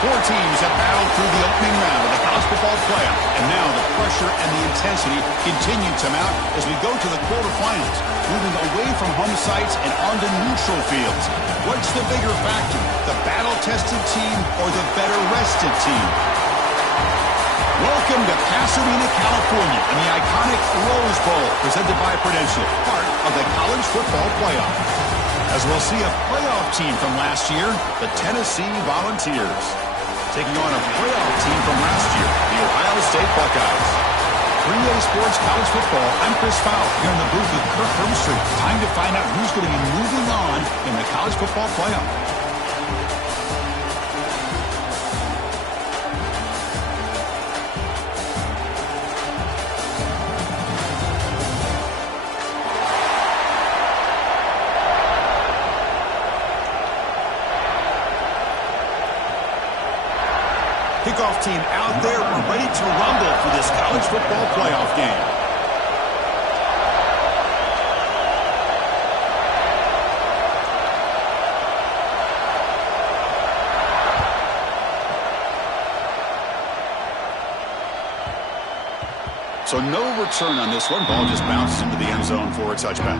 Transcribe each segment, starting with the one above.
Four teams have battled through the opening round of the college football playoff, and now the pressure and the intensity continue to mount as we go to the quarterfinals, moving away from home sites and onto neutral fields. What's the bigger factor, the battle-tested team or the better-rested team? Welcome to Pasadena, California, and the iconic Rose Bowl, presented by Prudential, part of the college football playoff. As we'll see a playoff team from last year, the Tennessee Volunteers, taking on a playoff team from last year, the Ohio State Buckeyes. 3A Sports College Football, I'm Chris Fowle, here in the booth with Kirk Herbstreit. Time to find out who's going to be moving on in the college football playoff. Kickoff team out there. We're ready to rumble for this college football playoff game. So no return on this one. Ball just bounces into the end zone for a touchback.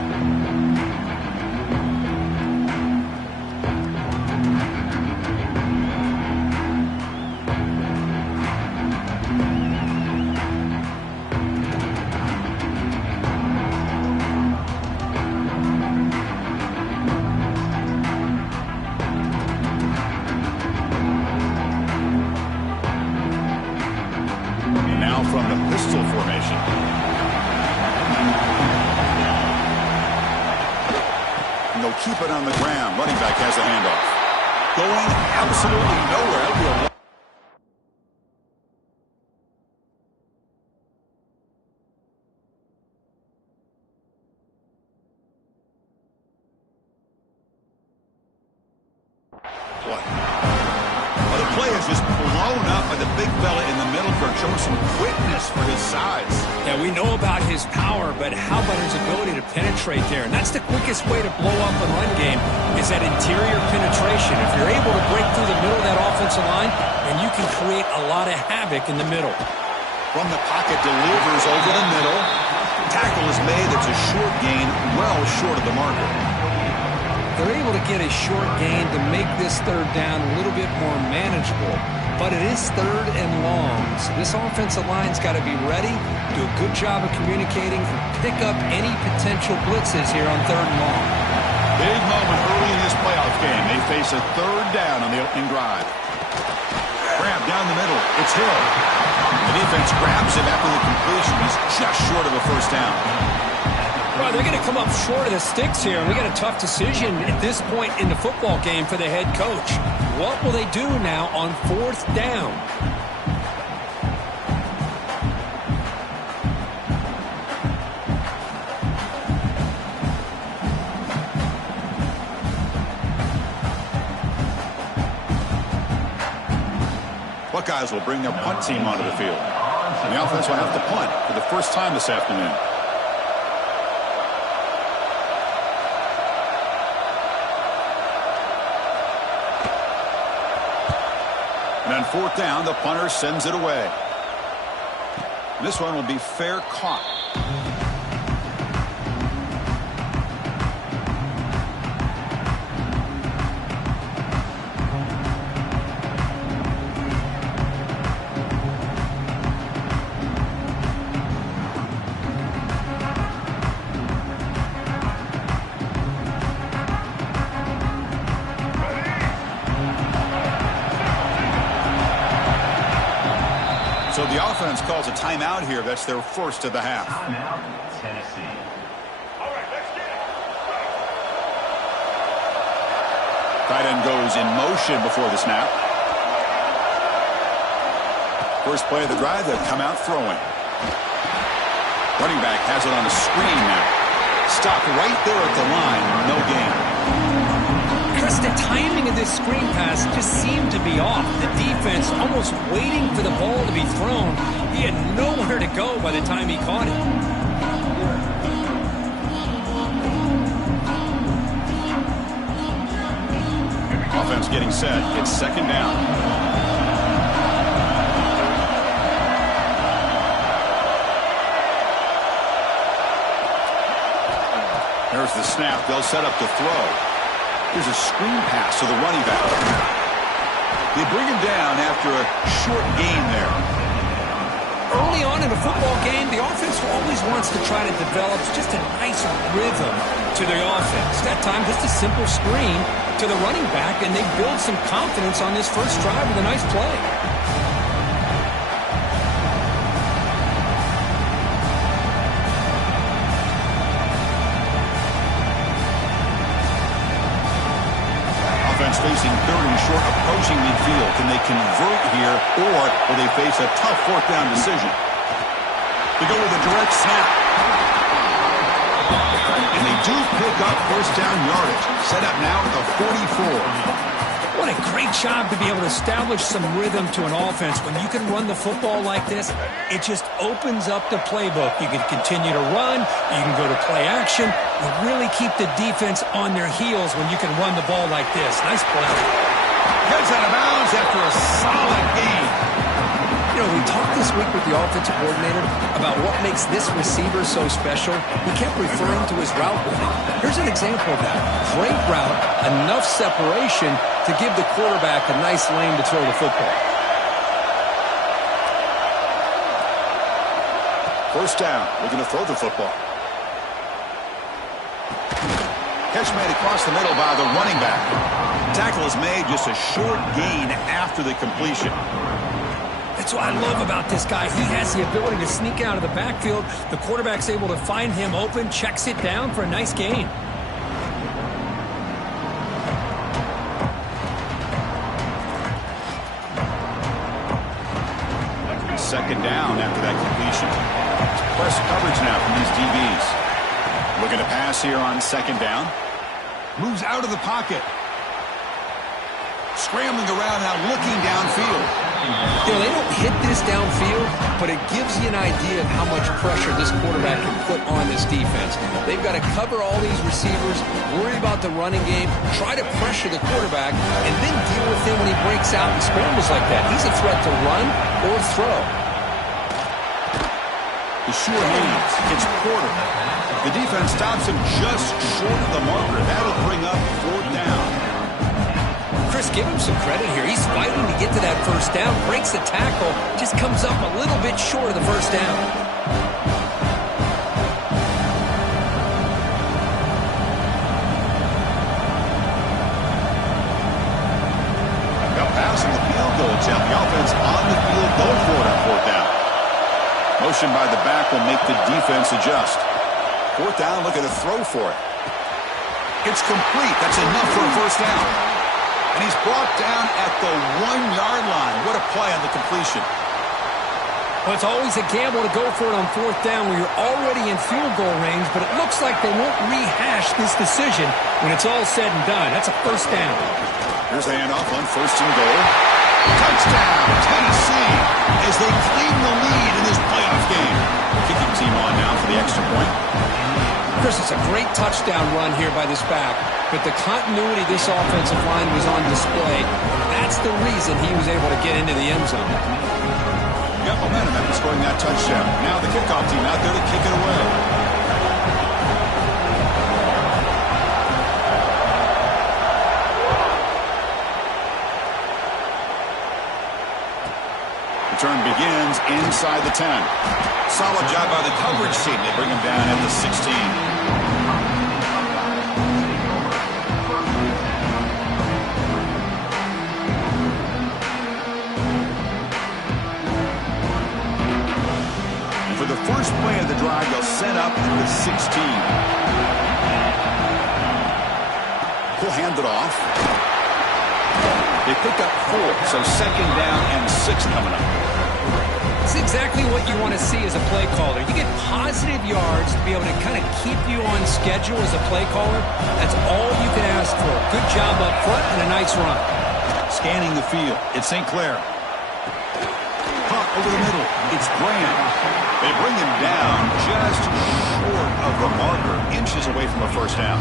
From the pistol formation. And they'll keep it on the ground. Running back has a handoff. Going absolutely nowhere. The play is just blown up by the big fella in the middle, showing some quickness for his size. Yeah, we know about his power, but how about his ability to penetrate there? And that's the quickest way to blow up a run game, is that interior penetration. If you're able to break through the middle of that offensive line, then you can create a lot of havoc in the middle. From the pocket, delivers over the middle. Tackle is made. It's a short gain, well short of the marker. They're able to get a short gain to make this third down a little bit more manageable. But it is third and long, so this offensive line's got to be ready, do a good job of communicating, and pick up any potential blitzes here on third and long. Big moment early in this playoff game. They face a third down on the opening drive. Grab down the middle. It's Hill. The defense grabs him after the completion. He's just short of a first down. Well, they're going to come up short of the sticks here, and we got a tough decision at this point in the football game for the head coach. What will they do now on fourth down? Buckeyes will bring their punt team onto the field. And the offense will have to punt for the first time this afternoon. And on fourth down, the punter sends it away. This one will be fair caught. So the offense calls a timeout here. That's their first of the half. Timeout, Tennessee. All right, let's get it. Tight end goes in motion before the snap. First play of the drive, they've come out throwing. Running back has it on a screen now. Stopped right there at the line. No gain. Chris, the timing of this screen pass just seemed to be off. The defense almost waiting for the ball to be thrown. He had nowhere to go by the time he caught it. Offense getting set. It's second down. There's the snap. They'll set up to throw. Here's a screen pass to the running back. They bring him down after a short gain there. Early on in a football game, the offense always wants to try to develop just a nice rhythm to their offense. That time, just a simple screen to the running back, and they build some confidence on this first drive with a nice play. Facing third and short, approaching midfield. Can they convert here, or will they face a tough fourth down decision? They go with a direct snap. And they do pick up first down yardage. Set up now at the 44. What a great job to be able to establish some rhythm to an offense. When you can run the football like this, it just opens up the playbook. You can continue to run. You can go to play action. You really keep the defense on their heels when you can run the ball like this. Nice play. Heads out of bounds after a solid gain. You know, we talked this week with the offensive coordinator about what makes this receiver so special. He kept referring to his route running. Here's an example of that. Great route, enough separation to give the quarterback a nice lane to throw the football. First down. We're going to throw the football. Catch made across the middle by the running back. Tackle is made, just a short gain after the completion. That's what I love about this guy. He has the ability to sneak out of the backfield. The quarterback's able to find him open, checks it down for a nice gain. Second down after that completion. Press coverage now from these DBs. Looking to pass here on second down. Moves out of the pocket. Scrambling around now, looking downfield. You know, they don't hit this downfield, but it gives you an idea of how much pressure this quarterback can put on this defense. They've got to cover all these receivers, worry about the running game, try to pressure the quarterback, and then deal with him when he breaks out and scrambles like that. He's a threat to run or throw. The sure hands gets Porter. The defense stops him just short of the marker. That'll bring up fourth down. Chris, give him some credit here. He's fighting to get to that first down, breaks the tackle, just comes up a little bit short of the first down. Got passing the field goal attempt. The offense on the field, go for it on fourth down. Motion by the back will make the defense adjust. Fourth down, look at a throw for it. It's complete. That's enough for a first down. And he's brought down at the 1-yard line. What a play on the completion. Well, it's always a gamble to go for it on fourth down where you're already in field goal range, but it looks like they won't rehash this decision when it's all said and done. That's a first down. Here's the handoff on first and goal. Touchdown, Tennessee, as they claim the lead in this playoff game. Kicking team on now for the extra point. Chris, it's a great touchdown run here by this back, but the continuity of this offensive line was on display. That's the reason he was able to get into the end zone. Got momentum after scoring that touchdown. Now the kickoff team out there to kick it away. Return begins inside the 10. Solid job by the coverage team. They bring him down at the 16. And for the first play of the drive, they'll set up at the 16. He'll hand it off. They pick up 4, so second down and 6 coming up. It's exactly what you want to see as a play caller. You get positive yards to be able to kind of keep you on schedule as a play caller. That's all you can ask for. Good job up front and a nice run. Scanning the field. It's St. Clair. Caught over the middle. It's Graham. They bring him down just short of the marker, inches away from a first down.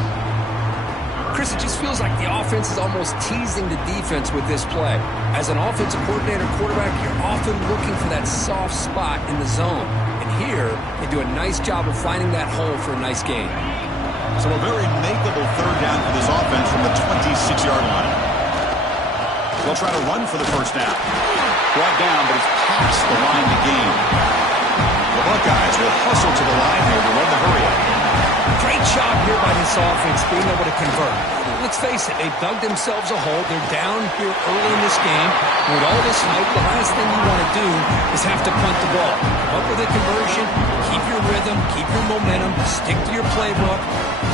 Chris, it just feels like the offense is almost teasing the defense with this play. As an offensive coordinator, quarterback, you're often looking for that soft spot in the zone. And here, they do a nice job of finding that hole for a nice gain. So a very makeable third down for this offense from the 26-yard line. They'll try to run for the first down. Brought down, but it's past the line to gain. The Buckeyes will hustle to the line here to run the hurry-up. Great job here by this offense being able to convert. Let's face it, they've dug themselves a hole. They're down here early in this game. With all this hype, the last thing you want to do is have to punt the ball. Come up with a conversion, keep your rhythm, keep your momentum, stick to your playbook.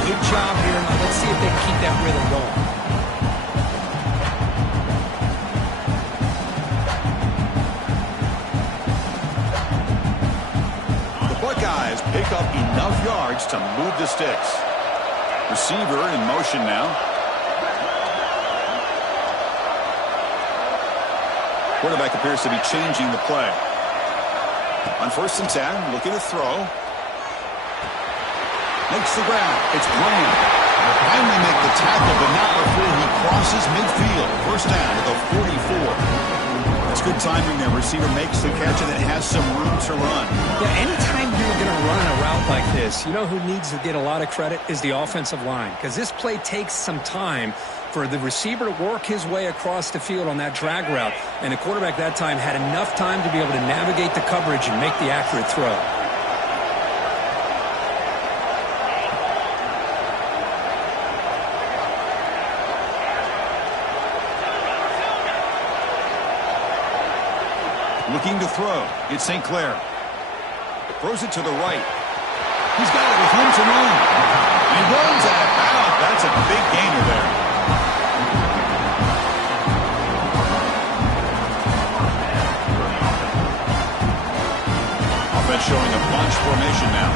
Good job here. Now let's see if they can keep that rhythm going. Buckeyes pick up enough yards to move the sticks. Receiver in motion now. Quarterback appears to be changing the play. On 1st and 10, looking to throw. Makes the grab. It's Graham. Finally make the tackle, but not before he crosses midfield. First down at the 44. That's good timing there. Receiver makes the catch and it has some room to run. Yeah, anytime you're going to run a route like this, you know who needs to get a lot of credit is the offensive line. Because this play takes some time for the receiver to work his way across the field on that drag route. And the quarterback that time had enough time to be able to navigate the coverage and make the accurate throw. Looking to throw. It's St. Clair. Throws it to the right. He's got it with room to run. And he runs out of bounds. That's a big gainer there. Offense showing a bunch formation now.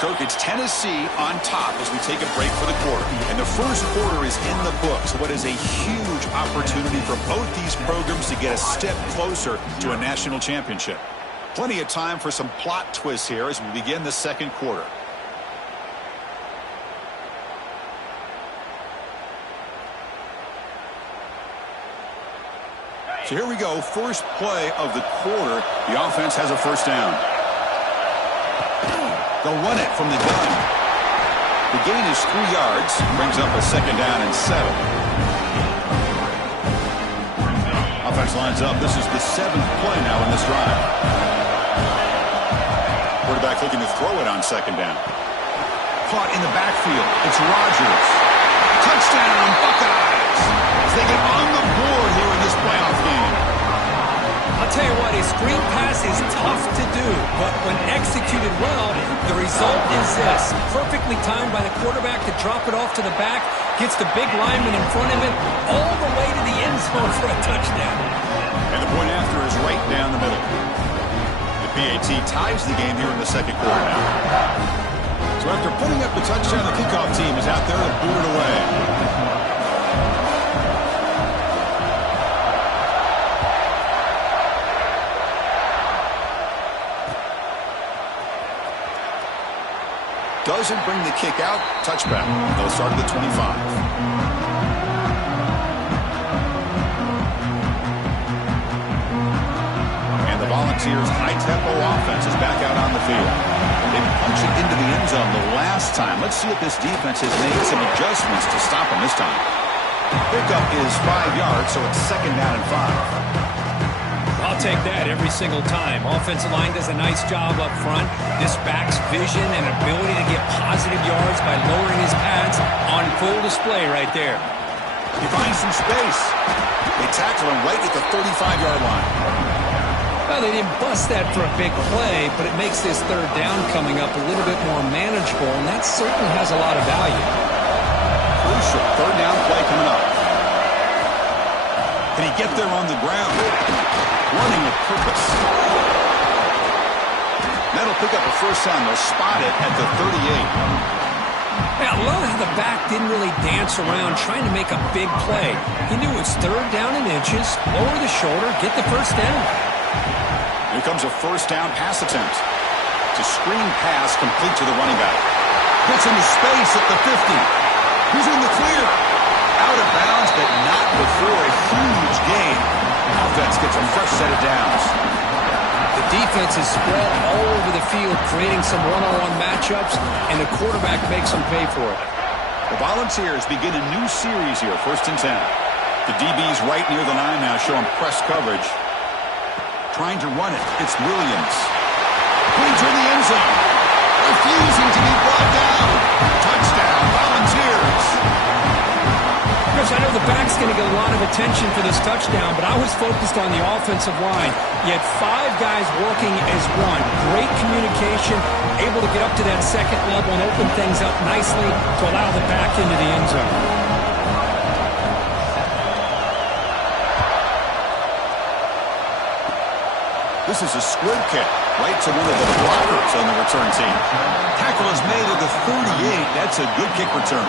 Kirk, it's Tennessee on top as we take a break for the quarter. And the first quarter is in the books. What is a huge opportunity for both these programs to get a step closer to a national championship. Plenty of time for some plot twists here as we begin the second quarter. So here we go. First play of the quarter. The offense has a first down. They'll run it from the gun. The gain is 3 yards. Brings up a second down and 7. Offense lines up. This is the 7th play now in this drive. Quarterback looking to throw it on second down. Caught in the backfield. It's Rodgers. Touchdown, Buckeyes. As they get on the board here in this playoff game. I'll tell you what, a screen pass is tough to do, but when executed well, the result is this. Perfectly timed by the quarterback to drop it off to the back, gets the big lineman in front of him, all the way to the end zone for a touchdown. And the point after is right down the middle. The PAT ties the game here in the second quarter now. So after putting up the touchdown, the kickoff team is out there to boot it away. Doesn't bring the kick out. Touchback. They'll start at the 25. And the Volunteers' high-tempo offense is back out on the field. They punched it into the end zone the last time. Let's see if this defense has made some adjustments to stop them this time. Pickup is 5 yards, so it's second down and 5. I'll take that every single time. Offensive line does a nice job up front. This back's vision and ability to get positive yards by lowering his pads on full display right there. He finds some space. They tackle him right at the 35-yard line. Well, they didn't bust that for a big play, but it makes this third down coming up a little bit more manageable, and that certainly has a lot of value. Crucial third down play coming up. Can he get there on the ground? Running with purpose. That'll pick up a first down. They'll spot it at the 38. Yeah, I love how the back didn't really dance around trying to make a big play. He knew it was third down in inches, lower the shoulder, get the first down. Here comes a first down pass attempt. It's a screen pass complete to the running back. Gets into space at the 50. He's in the clear. Out of bounds, but not before a huge gain. Offense gets a fresh set of downs. The Defense is spread all over the field, creating some one-on-one matchups, and the quarterback makes them pay for it. The Volunteers begin a new series here, 1st and 10. The DB's right near the line now, showing press coverage. Trying to run it. It's Williams. Putting to the end zone. Refusing to be brought down. Touchdown, Volunteers. Chris, I know the back's going to get a lot of attention for this touchdown, but I was focused on the offensive line. You had 5 guys working as one. Great communication, able to get up to that second level and open things up nicely to allow the back into the end zone. This is a squib kick right to one of the blockers on the return team. Tackle is made at the 38. That's a good kick return.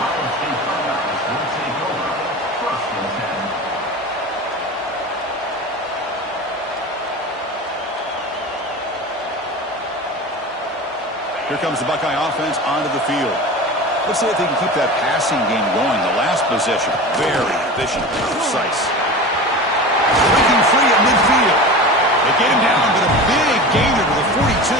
Here comes the Buckeye offense onto the field. Let's see if they can keep that passing game going. The last possession, very efficient, precise. Breaking free at midfield. They get him down, but a big gainer to the 42.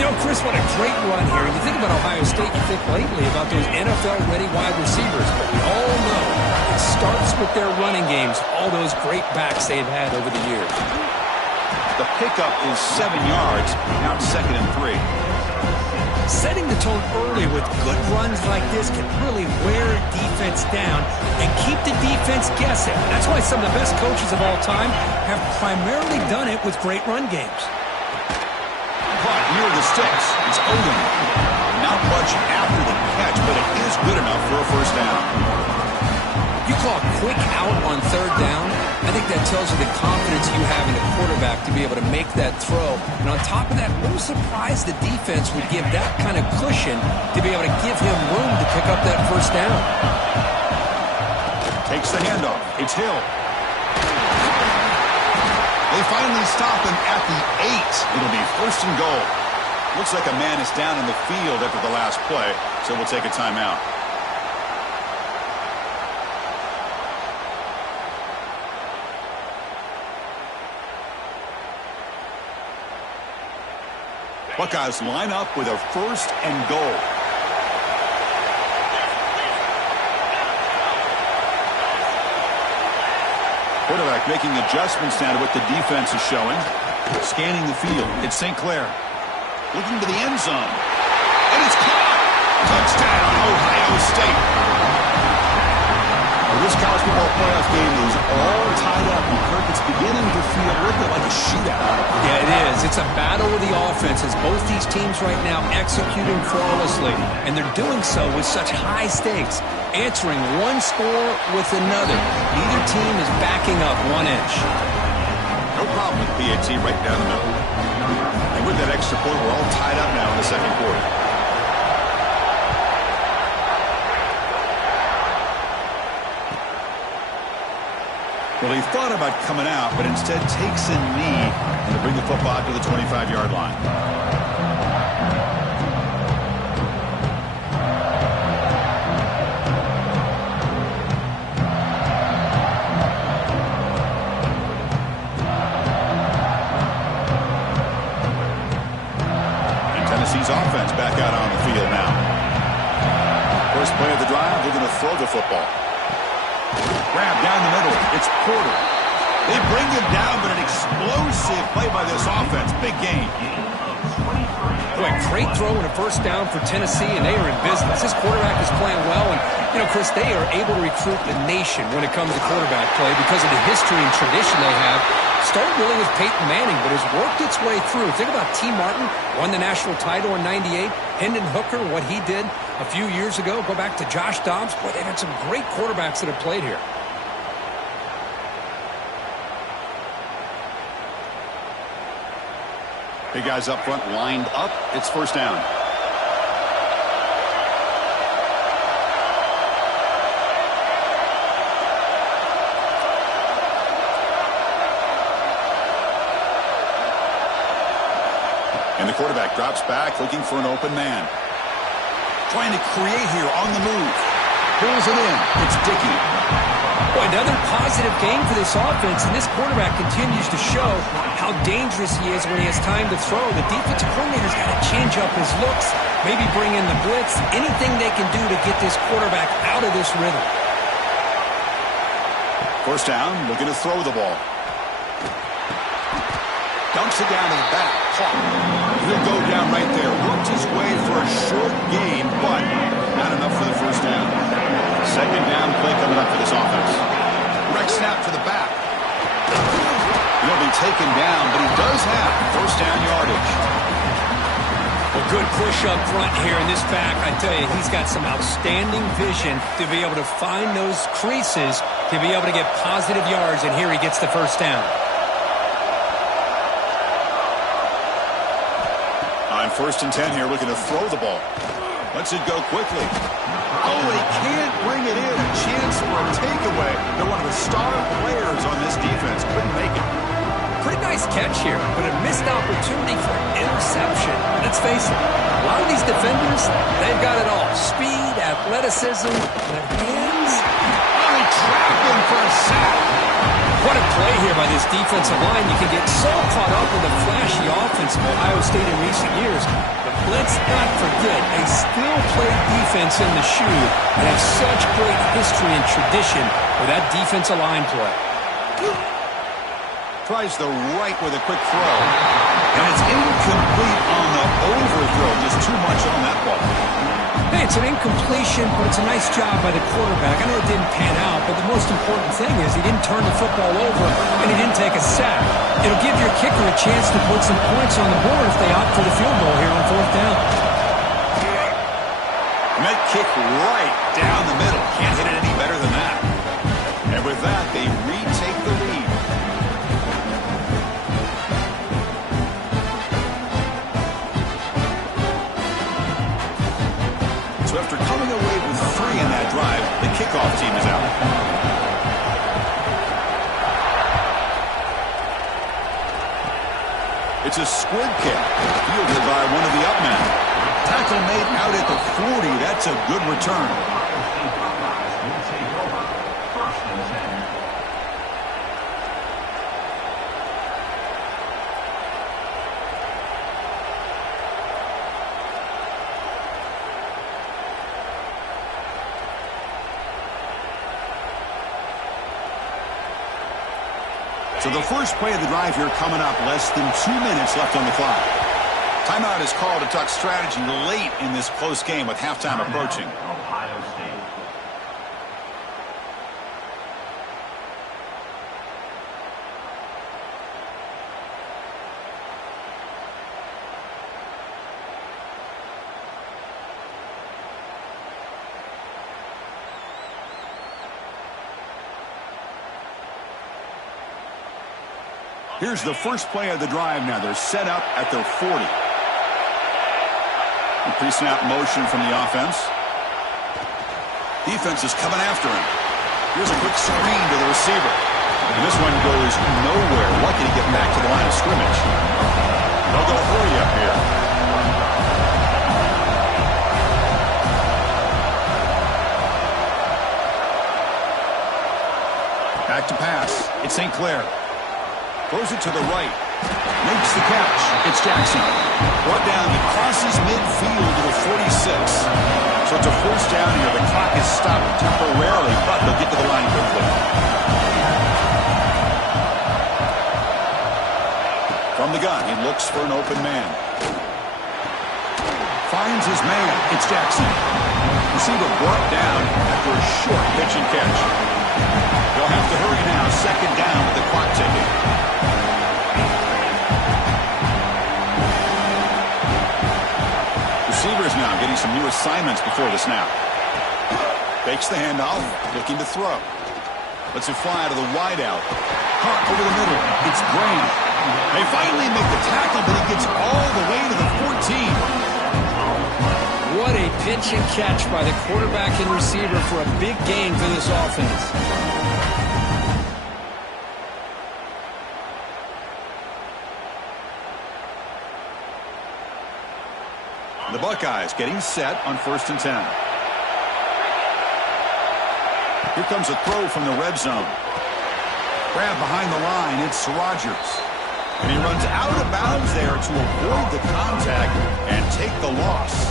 You know, Chris, what a great run here. You think about Ohio State, you think lately about those NFL-ready wide receivers. But we all know it starts with their running games, all those great backs they've had over the years. The pickup is 7 yards. Now it's 2nd and 3. Setting the tone early with good runs like this can really wear a defense down and keep the defense guessing. That's why some of the best coaches of all time have primarily done it with great run games. Caught near the sticks. It's Odom. Not much after the catch, but it is good enough for a first down. You call a quick out on 3rd down, I think that tells you the confidence you have in a quarterback to be able to make that throw. And on top of that, a little surprised the defense would give that kind of cushion to be able to give him room to pick up that first down. Takes the handoff. It's Hill. They finally stop him at the 8. It'll be 1st and goal. Looks like a man is down in the field after the last play, so we'll take a timeout. Buckeyes line up with a 1st and goal. Quarterback making adjustments now to what the defense is showing. Scanning the field. It's St. Clair. Looking to the end zone. And it's caught. Touchdown, Ohio State. Well, this college football playoff game is all tied up. And Kirk, it's beginning to feel a little bit like a shootout. Yeah, it is. It's a battle with the offenses. Both these teams right now executing flawlessly. And they're doing so with such high stakes. Answering one score with another. Neither team is backing up 1 inch. No problem with PAT right down the middle. And with that extra point, we're all tied up now in the 2nd quarter. Well, he thought about coming out, but instead takes a knee to bring the football to the 25-yard line. And Tennessee's offense back out on the field now. First play of the drive, they're going to throw the football. Grab down the middle. It's Porter. They bring him down, but an explosive play by this offense. Big gain. Boy, great throw and a first down for Tennessee, and they are in business. This quarterback is playing well, and, you know, Chris, they are able to recruit the nation when it comes to quarterback play because of the history and tradition they have. Started really with Peyton Manning, but has worked its way through. Think about T. Martin, won the national title in '98. Hendon Hooker, what he did a few years ago. Go back to Josh Dobbs. Boy, they've had some great quarterbacks that have played here. Big guys up front lined up. It's first down. And the quarterback drops back looking for an open man. Trying to create here on the move. Pulls it in. It's Dickey. Boy, another positive game for this offense, and this quarterback continues to show how dangerous he is when he has time to throw. The defensive coordinator's got to change up his looks, maybe bring in the blitz, anything they can do to get this quarterback out of this rhythm. First down, looking to throw the ball. Dumps it down to the back. Caught. He'll go down right there. Worked his way for a short gain, but not enough for the first down. Second down play coming up for this offense. Direct snap to the back. He'll be taken down, but he does have first down yardage. A good push up front here in this back. I tell you, he's got some outstanding vision to be able to find those creases, to be able to get positive yards, and here he gets the first down. On 1st and 10 here, looking to throw the ball. Lets it go quickly. Oh, they can't bring it in. A chance for a takeaway. They're one of the star players on this defense. Couldn't make it. Pretty nice catch here, but a missed opportunity for interception. Let's face it, a lot of these defenders, they've got it all. Speed, athleticism, their hands. Oh, they trapped him for a sack. What a play here by this defensive line. You can get so caught up in the flashy offense of Ohio State in recent years, but let's not forget, they still play defense in the shoe and have such great history and tradition with that defensive line play. Tries the right with a quick throw. And it's incomplete on the overthrow. Just too much on that ball. Hey, it's an incompletion, but it's a nice job by the quarterback. I know it didn't pan out, but the most important thing is he didn't turn the football over and he didn't take a sack. It'll give your kicker a chance to put some points on the board if they opt for the field goal here on 4th down. And that kick right down the middle. Can't hit it any better than that. And with that, they retake the lead. So after coming away with 3 in that drive, the kickoff team is out. It's a squib kick, fielded by one of the up men. Tackle made out at the 40. That's a good return. So the first play of the drive here coming up, less than 2 minutes left on the clock. Timeout is called to talk strategy late in this close game with halftime approaching. Ohio State. Here's the first play of the drive now. They're set up at their 40. Pre-snap motion from the offense. Defense is coming after him. Here's a quick screen to the receiver. And this one goes nowhere. Lucky to get back to the line of scrimmage. They'll go hurry up here. Back to pass. It's St. Clair. Throws it to the right. Makes the catch. It's Jackson. Brought down. He crosses midfield to the 46. So it's a first down here. The clock is stopped temporarily, but they'll get to the line quickly. From the gun, he looks for an open man. Finds his man. It's Jackson. Receiver brought down after a short pitch and catch. They'll have to hurry now. Second down with the clock ticking. Receivers now getting some new assignments before the snap. Fakes the handoff, looking to throw. Lets it fly to the wideout. Caught over the middle. It's Graham. They finally make the tackle, but he gets all the way to the 14. What a pitch and catch by the quarterback and receiver for a big gain for this offense. The Buckeyes getting set on 1st and 10. Here comes a throw from the red zone. Grab behind the line. It's Rodgers. And he runs out of bounds there to avoid the contact and take the loss.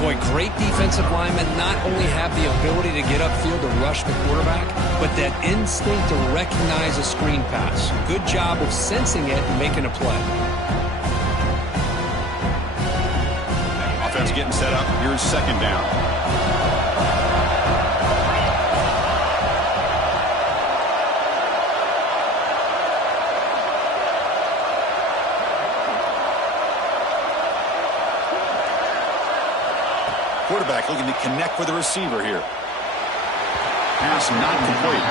Boy, great defensive linemen not only have the ability to get upfield to rush the quarterback, but that instinct to recognize a screen pass. Good job of sensing it and making a play. Offense getting set up. Here's second down. Quarterback looking to connect with the receiver here. Pass not complete.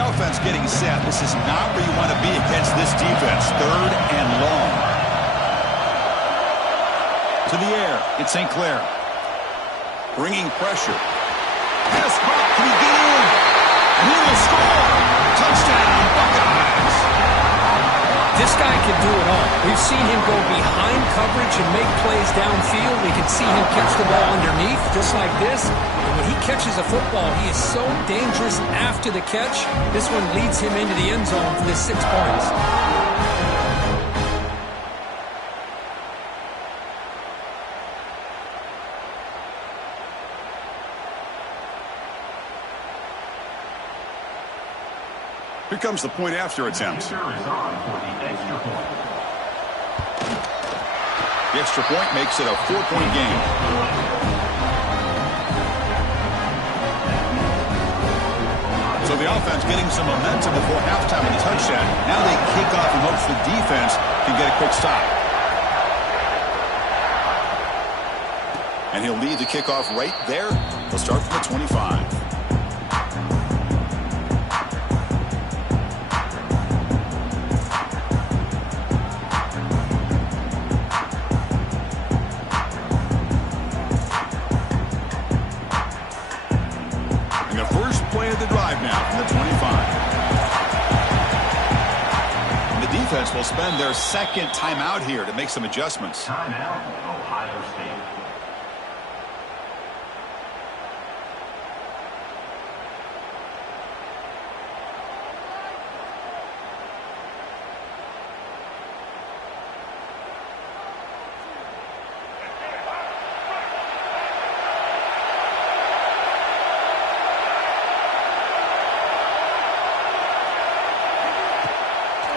Offense getting set. This is not where you want to be against this defense. Third and long. To the air. It's St. Clair. Bringing pressure. Pass caught. Can he get in? And he will score. Touchdown, Buckeyes. This guy can do it all. We've seen him go behind coverage and make plays downfield. We can see him catch the ball underneath, just like this. And when he catches a football, he is so dangerous after the catch. This one leads him into the end zone for the 6 points. Here comes the point after attempt. The extra point makes it a 4-point game. So the offense getting some momentum before halftime with a touchdown. Now they kick off and hope the defense can get a quick stop. And he'll lead the kickoff right there. He'll start from the 25. The drive now from the 25. And the defense will spend their second timeout here to make some adjustments. Timeout, Ohio State.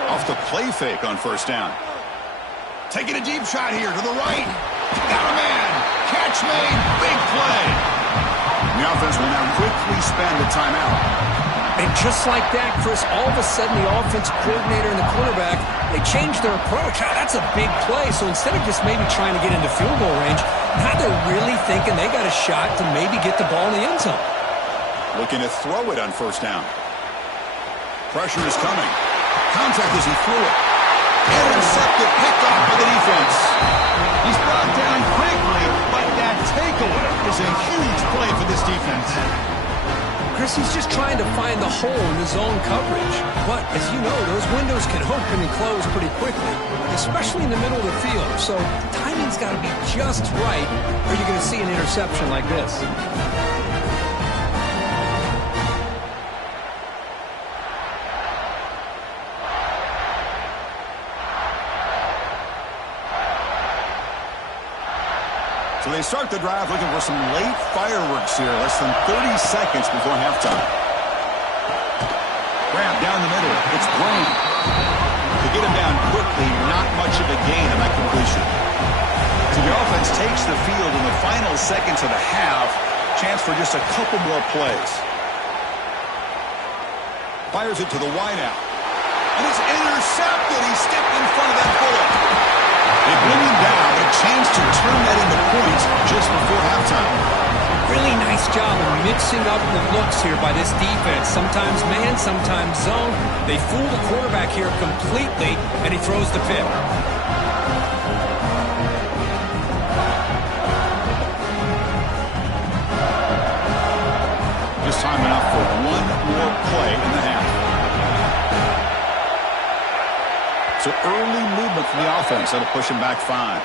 Off the play fake on first down. Taking a deep shot here to the right. Got a man. Catch made. Big play. The offense will now quickly spend a timeout. And just like that, Chris, all of a sudden the offensive coordinator and the quarterback, they changed their approach. Oh, that's a big play. So instead of just maybe trying to get into field goal range, now they're really thinking they got a shot to maybe get the ball in the end zone. Looking to throw it on first down. Pressure is coming. Contact as he threw it. Intercepted, picked off by the defense. He's brought down quickly, but that takeaway is a huge play for this defense. Chris, he's just trying to find the hole in the zone coverage. But, as you know, those windows can open and close pretty quickly, especially in the middle of the field. So, timing's got to be just right, or you're going to see an interception like this. So they start the drive looking for some late fireworks here. Less than 30 seconds before halftime. Grab down the middle. It's Brown. To get him down quickly, not much of a gain on that completion. So the offense takes the field in the final seconds of the half. Chance for just a couple more plays. Fires it to the wideout. And it's intercepted. He stepped in front of that bullet. They bring him down, a chance to turn that into points just before halftime. Really nice job of mixing up the looks here by this defense. Sometimes man, sometimes zone. They fool the quarterback here completely, and he throws the pick. Just time enough for one more play in the half. So early movement from the offense that'll push him back 5.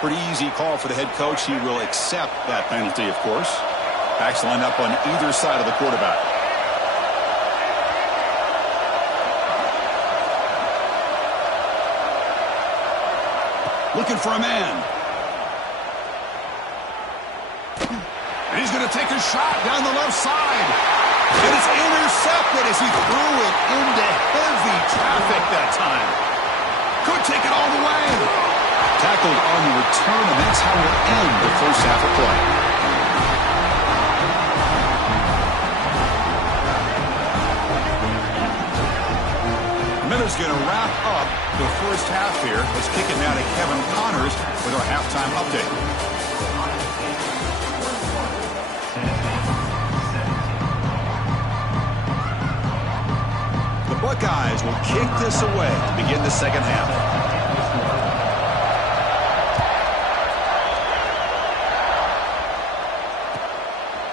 Pretty easy call for the head coach. He will accept that penalty, of course. Backs line up on either side of the quarterback. Looking for a man. And he's going to take a shot down the left side. And it's intercepted as he threw it into heavy traffic that time. Could take it all the way. Tackled on the return, and that's how we'll end the first half of play. Miller's going to wrap up the first half here. Let's kick it now to Kevin Connors with our halftime update. The Buckeyes will kick this away to begin the second half.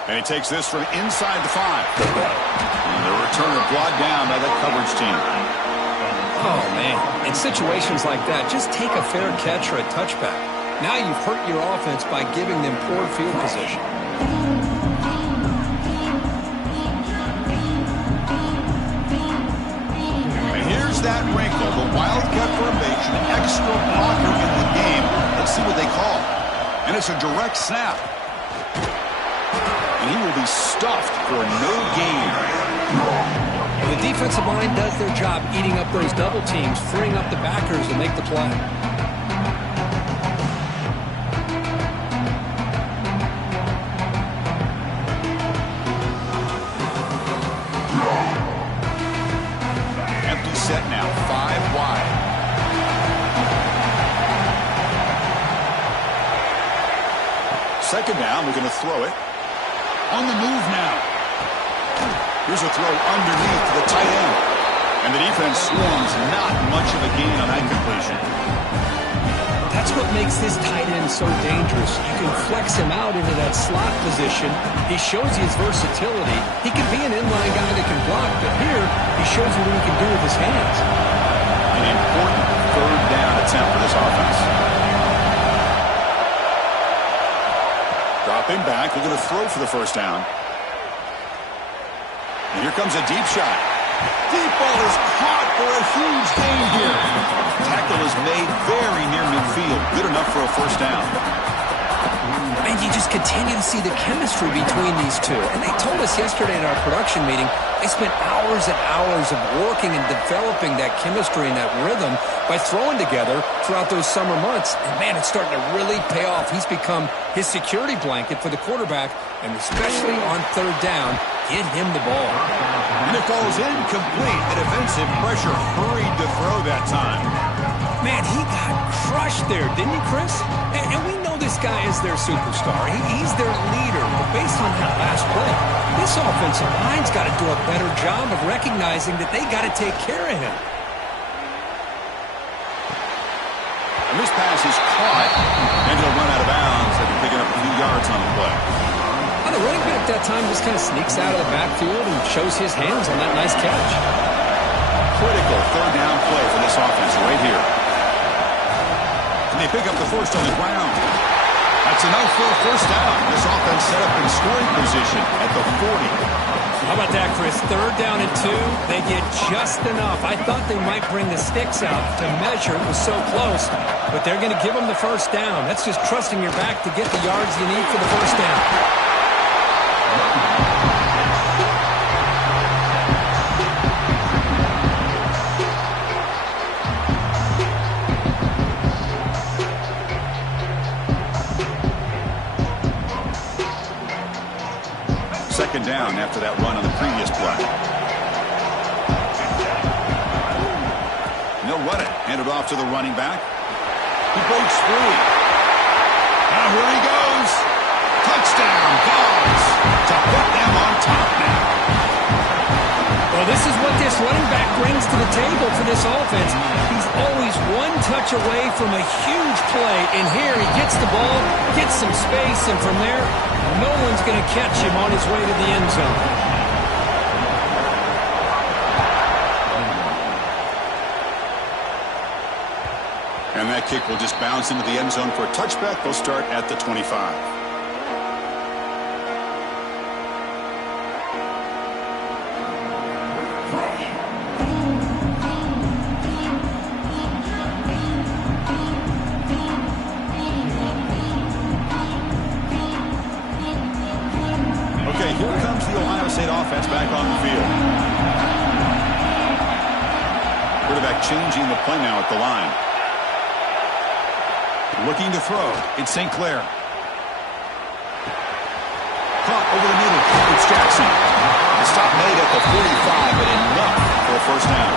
And he takes this from inside the 5. And the returner brought down by the coverage team. Oh, man. In situations like that, just take a fair catch or a touchback. Now you've hurt your offense by giving them poor field position. And here's that wrinkle, the Wildcat formation, extra blocker in the game. Let's see what they call. And it's a direct snap. And he will be stuffed for no gain. The defensive line does their job eating up those double teams, freeing up the backers to make the play. Empty set now, 5 wide. Second down, we're going to throw it. On the move now. Here's a throw underneath the tight end. And the defense swarms not much of a gain on that completion. That's what makes this tight end so dangerous. You can flex him out into that slot position. He shows you his versatility. He can be an inline guy that can block, but here he shows you what he can do with his hands. An important third down attempt for this offense. Dropping back, they're going to throw for the first down. And here comes a deep shot. Deep ball is caught for a huge gain here. Tackle is made very near midfield. Good enough for a first down. And you just continue to see the chemistry between these two. And they told us yesterday in our production meeting, they spent hours and hours of working and developing that chemistry and that rhythm by throwing together throughout those summer months. And, man, it's starting to really pay off. He's become his security blanket for the quarterback, and especially on third down, get him the ball. And it falls incomplete. A defensive pressure hurried to throw that time. Man, he got crushed there, didn't he, Chris? And we know this guy is their superstar. He's their leader. But based on that last play, this offensive line's got to do a better job of recognizing that they got to take care of him. And this pass is caught, and he'll run out of bounds after picking up a few yards on the play. The running back that time just kind of sneaks out of the backfield and shows his hands on that nice catch. Critical third down play for this offense right here. And they pick up the first on the ground. That's enough for a first down. This offense set up in scoring position at the 40. How about that, Chris? Third down and 2. They get just enough. I thought they might bring the sticks out to measure. It was so close. But they're going to give them the first down. That's just trusting your back to get the yards you need for the first down. Second down after that run on the previous play. And they'll run it. Hand it off to the running back. He breaks free. Now here he goes. Touchdown. touchdown, Dogs, to put them on top now. Well, this is what this running back brings to the table for this offense. He's always one touch away from a huge play, and here he gets the ball, gets some space, and from there, no one's going to catch him on his way to the end zone. And that kick will just bounce into the end zone for a touchback. They'll start at the 25. Okay, here comes the Ohio State offense back on the field. Quarterback changing the play now at the line. Looking to throw. It's St. Clair. Caught over the middle. It's Jackson. The stop made at the 45, but enough for a first down.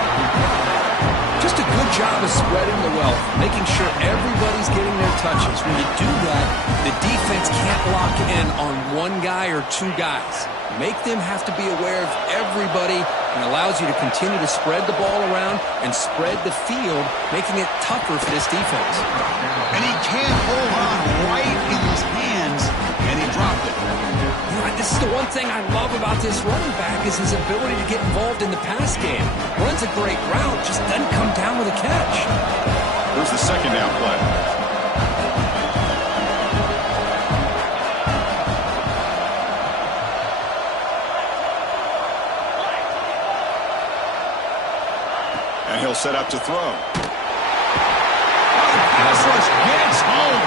Just a good job of spreading the wealth, making sure everybody's getting their touches. When you do that, the defense can't lock in on one guy or two guys. Make them have to be aware of everybody, and allows you to continue to spread the ball around and spread the field, making it tougher for this defense. And he can't hold on right in his hands, and he dropped it. This is the one thing I love about this running back is his ability to get involved in the pass game. Runs a great route, just doesn't come down with a catch. Here's the second down play. And he'll set up to throw. Pass rush gets home.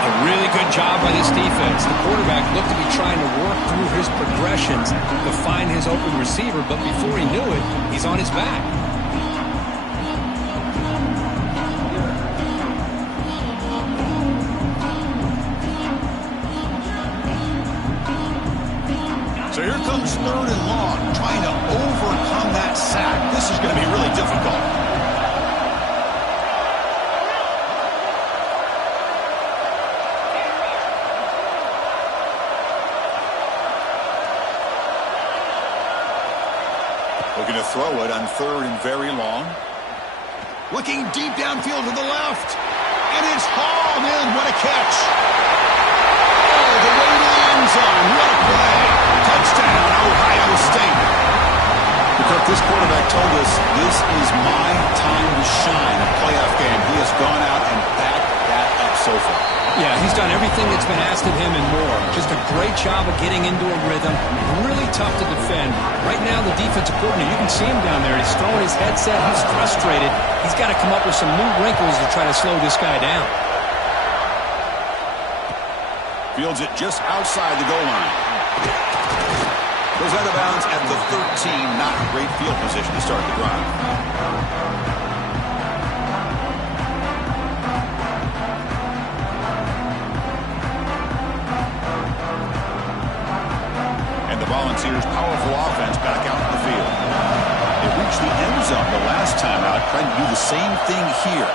A really good job by this defense. The quarterback looked to be trying to work through his progressions to find his open receiver, but before he knew it, he's on his back. So here comes third and long, trying to overcome that sack. This is going to be really difficult. Looking to throw it on third and very long. Looking deep downfield to the left. And it's hauled in. What a catch. Oh, the way to the end zone. What a play. Touchdown, Ohio State. Because this quarterback told us this is my time to shine. A playoff game. He has gone out and backed that up so far. Yeah, he's done everything that's been asked of him and more. Just a great job of getting into a rhythm. Really tough to defend. Right now, the defensive coordinator, you can see him down there. He's throwing his headset. He's frustrated. He's got to come up with some new wrinkles to try to slow this guy down. Fields it just outside the goal line. Goes out of bounds at the 13. Not great field position to start the drive. Volunteers' powerful offense back out in the field. They reached the end zone the last time out, trying to do the same thing here.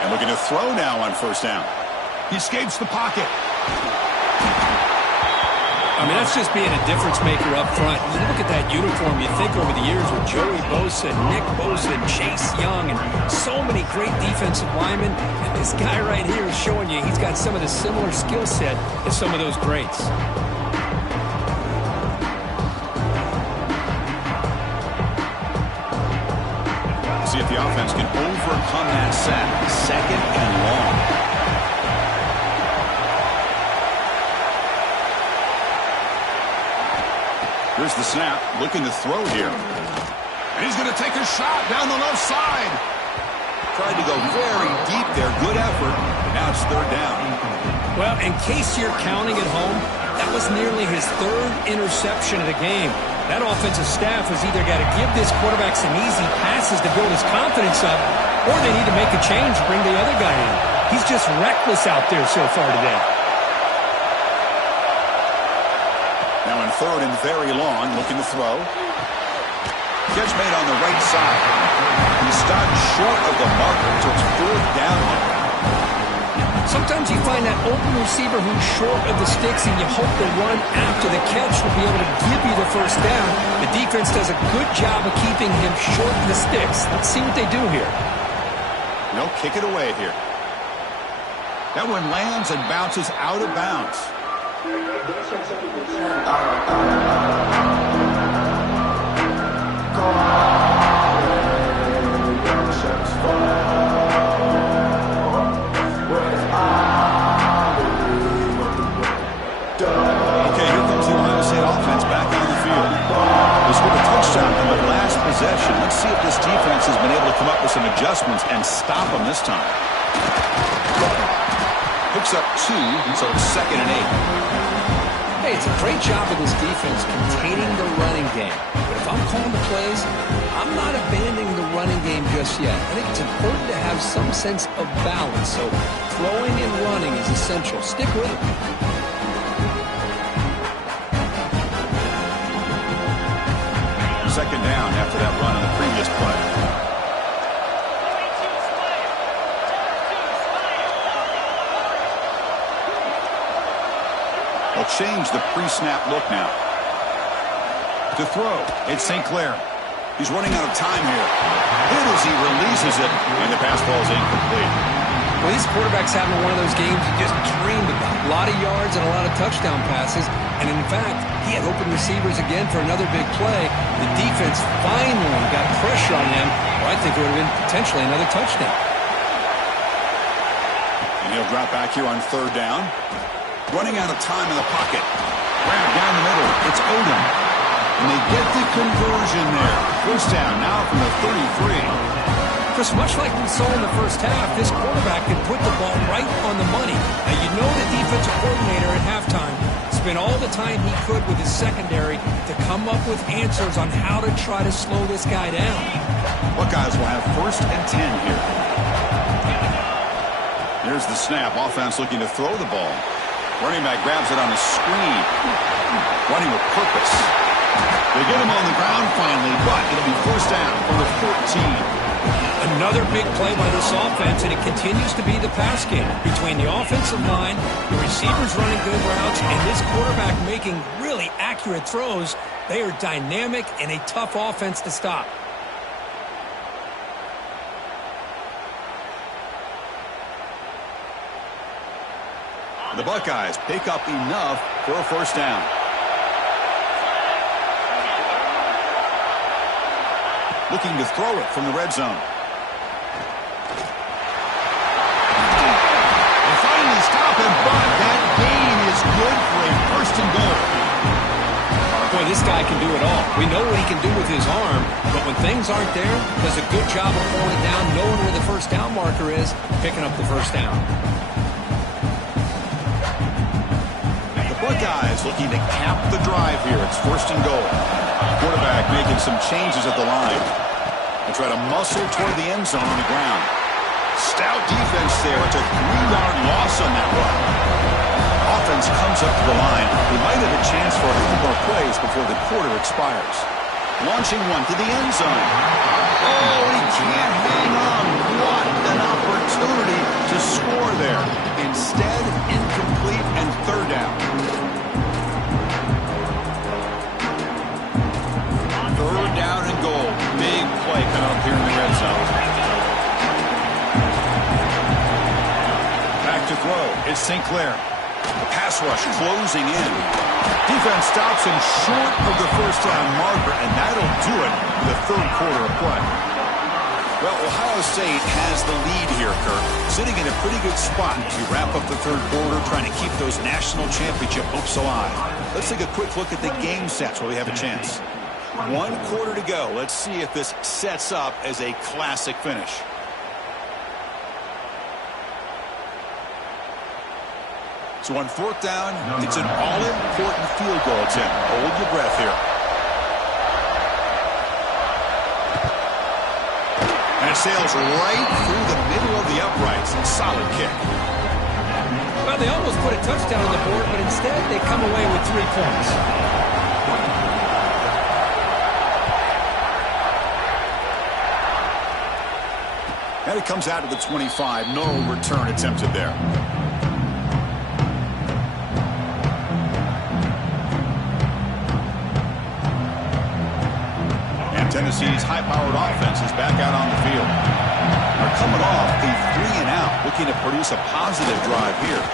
And looking to throw now on first down. He escapes the pocket. I mean, that's just being a difference maker up front. You look at that uniform, you think over the years with Joey Bosa, Nick Bosa, Chase Young, and so many great defensive linemen. And this guy right here is showing you he's got some of the similar skill set as some of those greats. See if the offense can overcome that sack. Second and long. Here's the snap. Looking to throw here. And he's going to take a shot down the left side. Tried to go very deep there. Good effort. Now it's third down. Well, in case you're counting at home, that was nearly his third interception of the game. That offensive staff has either got to give this quarterback some easy passes to build his confidence up, or they need to make a change to bring the other guy in. He's just reckless out there so far today. Now in third and very long, looking to throw. Catch made on the right side. He stopped short of the marker, so it's fourth down now. Sometimes you find that open receiver who's short of the sticks, and you hope the run after the catch will be able to give you the first down. The defense does a good job of keeping him short of the sticks. Let's see what they do here. No, kick it away here. That one lands and bounces out of bounds. Okay, here comes the Ohio State offense back on the field. They scored a touchdown on the last possession. Let's see if this defense has been able to come up with some adjustments and stop them this time. Picks up 2, so it's 2nd and 8. Hey, it's a great job of this defense containing the running game. But if I'm calling the plays, I'm not abandoning the running game just yet. I think it's important to have some sense of balance. So throwing and running is essential. Stick with it. Second down after that run on the previous play. They'll change the pre-snap look now. To throw, it's St. Clair. He's running out of time here. Hit as he releases it, and the pass ball is incomplete. Well, these quarterbacks having one of those games you just dreamed about. A lot of yards and a lot of touchdown passes. And in fact, he had open receivers again for another big play. The defense finally got pressure on him. Well, I think it would have been potentially another touchdown. And he'll drop back here on 3rd down. Running out of time in the pocket. Grab down the middle. It's Odom. And they get the conversion there. First down now from the 33. Chris, much like we saw in the first half, this quarterback can put the ball right on the money. Now, you know the defensive coordinator at halftime spent all the time he could with his secondary to come up with answers on how to try to slow this guy down. Buckeyes will have 1st and 10 here. Here's the snap. Offense looking to throw the ball. Running back grabs it on a screen. Running with purpose. They get him on the ground finally, but it'll be 1st down from the 14. Another big play by this offense, and it continues to be the pass game between the offensive line, the receivers running good routes, and this quarterback making really accurate throws. They are dynamic and a tough offense to stop. The Buckeyes pick up enough for a 1st down. Looking to throw it from the red zone. They finally stop him, but that gain is good for a 1st and goal. Boy, this guy can do it all. We know what he can do with his arm, but when things aren't there, does a good job of pulling it down, knowing where the 1st down marker is, picking up the 1st down. The Buckeyes looking to cap the drive here. It's 1st and goal. Quarterback making some changes at the line. They try to muscle toward the end zone on the ground. Stout defense there. It's a 3-yard loss on that run. Offense comes up to the line. We might have a chance for a few more plays before the quarter expires. Launching one to the end zone. Oh, he can't hang on. What an opportunity to score there. Instead, incomplete and 3rd down. 3rd down and goal. Big play coming up here in the red zone. Back to throw. It's St. Clair. The pass rush closing in. Defense stops him short of the 1st down marker, and that'll do it for the 3rd quarter of play. Well, Ohio State has the lead here, Kirk. Sitting in a pretty good spot as we wrap up the 3rd quarter, trying to keep those national championship hopes alive. Let's take a quick look at the game sets while we have a chance. 1 quarter to go. Let's see if this sets up as a classic finish. So on 4th down, it's an all-important field goal attempt. Hold your breath here. And it sails right through the middle of the uprights. Solid kick. Well, they almost put a touchdown on the board, but instead they come away with 3 points. And it comes out to the 25. No return attempted there. And Tennessee's high-powered offense is back out on the field. They're coming off a 3-and-out, looking to produce a positive drive here.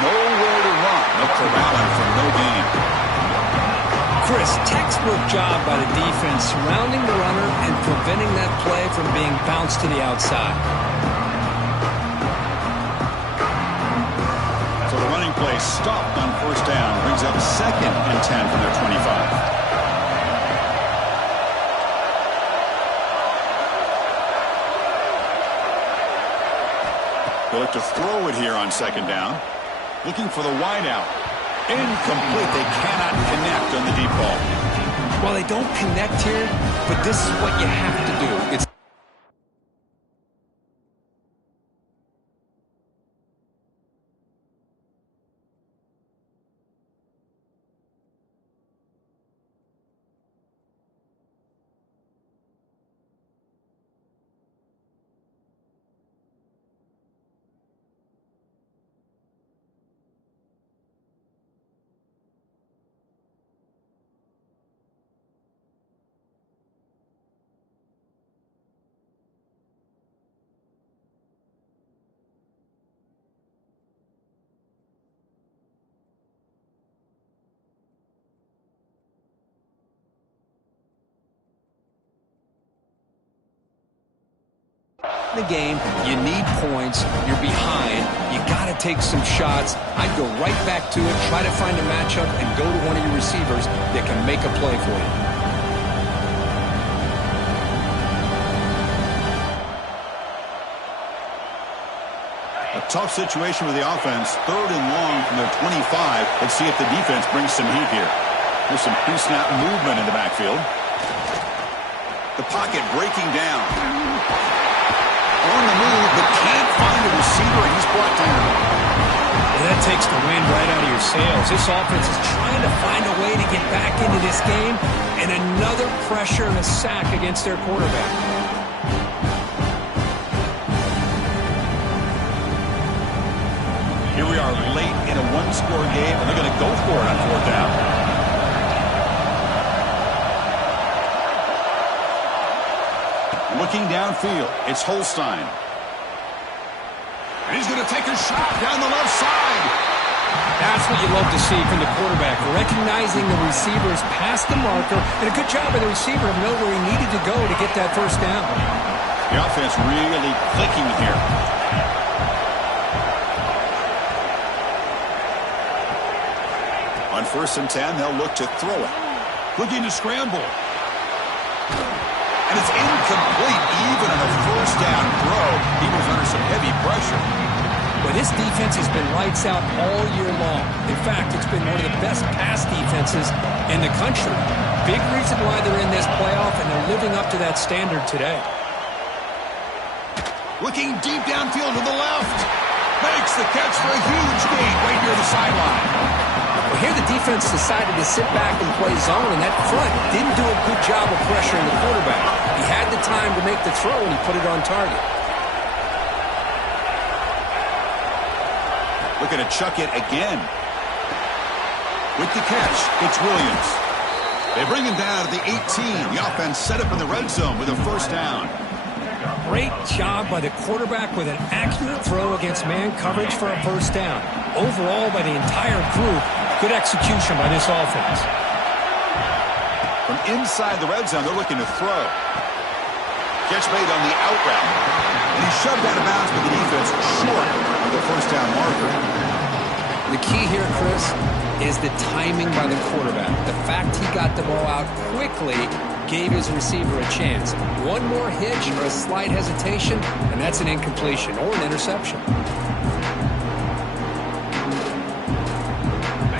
Nowhere to run. They're corralling for no gain. Chris, textbook job by the defense surrounding the runner and preventing that play from being bounced to the outside. So the running play stopped on first down. Brings up 2nd and 10 from their 25. They look to throw it here on 2nd down. Looking for the wideout. Incomplete. They cannot connect on the deep ball. Well, they don't connect here, but this is what you have to do. It's the game, you need points, you're behind, you got to take some shots. I'd go right back to it, try to find a matchup, and go to one of your receivers that can make a play for you. A tough situation with the offense. 3rd and long from their 25. Let's see if the defense brings some heat here. There's some pre-snap movement in the backfield. The pocket breaking down. On the move, but can't find a receiver, and he's brought down. Well, that takes the wind right out of your sails. This offense is trying to find a way to get back into this game, and another pressure and a sack against their quarterback. Here we are late in a one-score game, and they're going to go for it on 4th down. Looking downfield, it's Holstein. And he's going to take a shot down the left side. That's what you love to see from the quarterback, recognizing the receivers past the marker, and a good job by the receiver to know where he needed to go to get that first down. The offense really clicking here. On 1st and 10, they'll look to throw it. Looking to scramble. And it's incomplete, even on a 1st down throw. He was under some heavy pressure. But this defense has been lights out all year long. In fact, it's been one of the best pass defenses in the country. Big reason why they're in this playoff, and they're living up to that standard today. Looking deep downfield to the left. Makes the catch for a huge gain right near the sideline. Well, here the defense decided to sit back and play zone, and that front didn't do a good job of pressuring the quarterback. He had the time to make the throw, and he put it on target. Looking to chuck it again. With the catch, it's Williams. They bring him down to the 18. The offense set up in the red zone with a 1st down. Great job by the quarterback with an accurate throw against man coverage for a 1st down. Overall, by the entire group, good execution by this offense. From inside the red zone, they're looking to throw. Catch made on the out route. And he shoved out of bounds, but the defense short of the 1st down marker. The key here, Chris, is the timing by the quarterback. The fact he got the ball out quickly gave his receiver a chance. One more hitch or a slight hesitation, and that's an incompletion or an interception.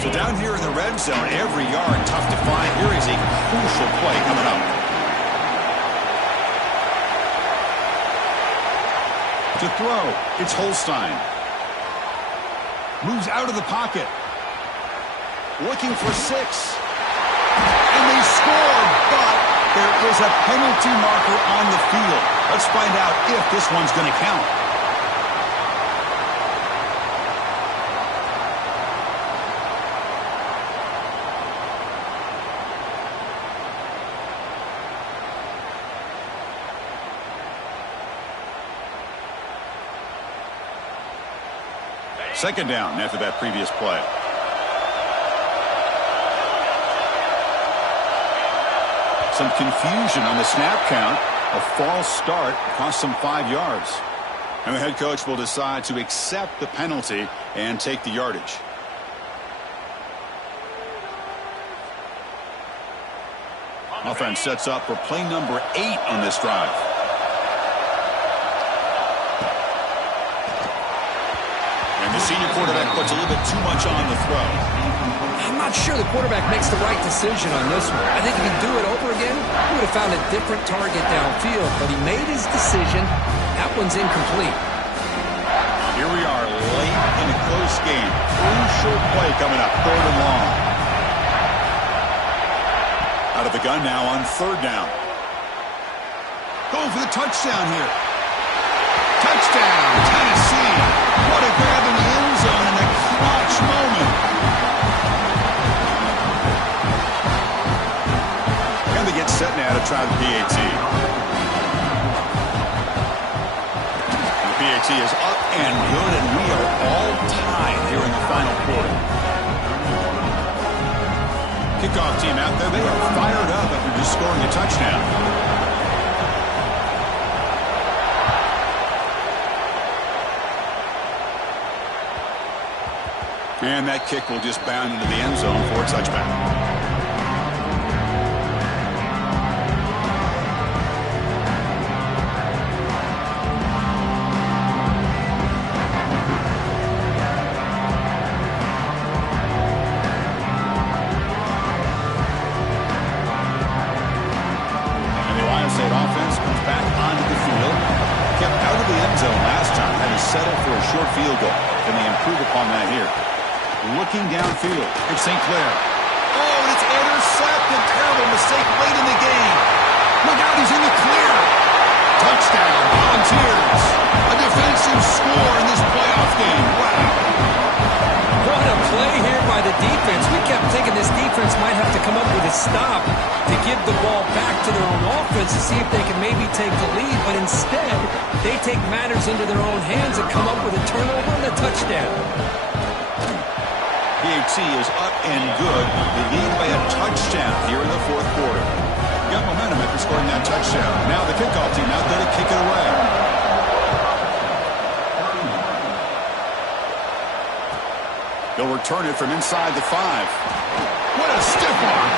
So down here in the red zone, every yard tough to find. Here is a crucial play coming up. To throw, it's Holstein. Moves out of the pocket. Looking for 6. And they score, but there is a penalty marker on the field. Let's find out if this one's going to count. Second down after that previous play. Some confusion on the snap count. A false start cost some 5 yards. And the head coach will decide to accept the penalty and take the yardage. Offense sets up for play number 8 on this drive. And the senior quarterback puts a little bit too much on the throw. I'm not sure the quarterback makes the right decision on this one. I think if he could do it over again, he would have found a different target downfield. But he made his decision. That one's incomplete. Here we are late in a close game. Crucial play coming up, 3rd and long. Out of the gun now on 3rd down. Going for the touchdown here. Touchdown, Tennessee. What a grab in the end zone in a clutch moment. And they get set now to try the PAT. The PAT is up and good, and we are all tied here in the final quarter. Kickoff team out there, they are fired up after just scoring a touchdown. And that kick will just bound into the end zone for a touchback. And the Ohio State offense comes back onto the field. Kept out of the end zone last time. Had to settle for a short field goal. Can they improve upon that here? Looking downfield, it's St. Clair. Oh, and it's intercepted. Terrible mistake late in the game. Look out, he's in the clear. Touchdown, Volunteers. A defensive score in this playoff game. Wow. What a play here by the defense. We kept thinking this defense might have to come up with a stop to give the ball back to their own offense to see if they can maybe take the lead. But instead, they take matters into their own hands and come up with a turnover and a touchdown. PAT is up and good. They lead by a touchdown here in the 4th quarter. Got momentum after scoring that touchdown. Now the kickoff team out there to kick it away. They'll return it from inside the 5. What a stiff arm.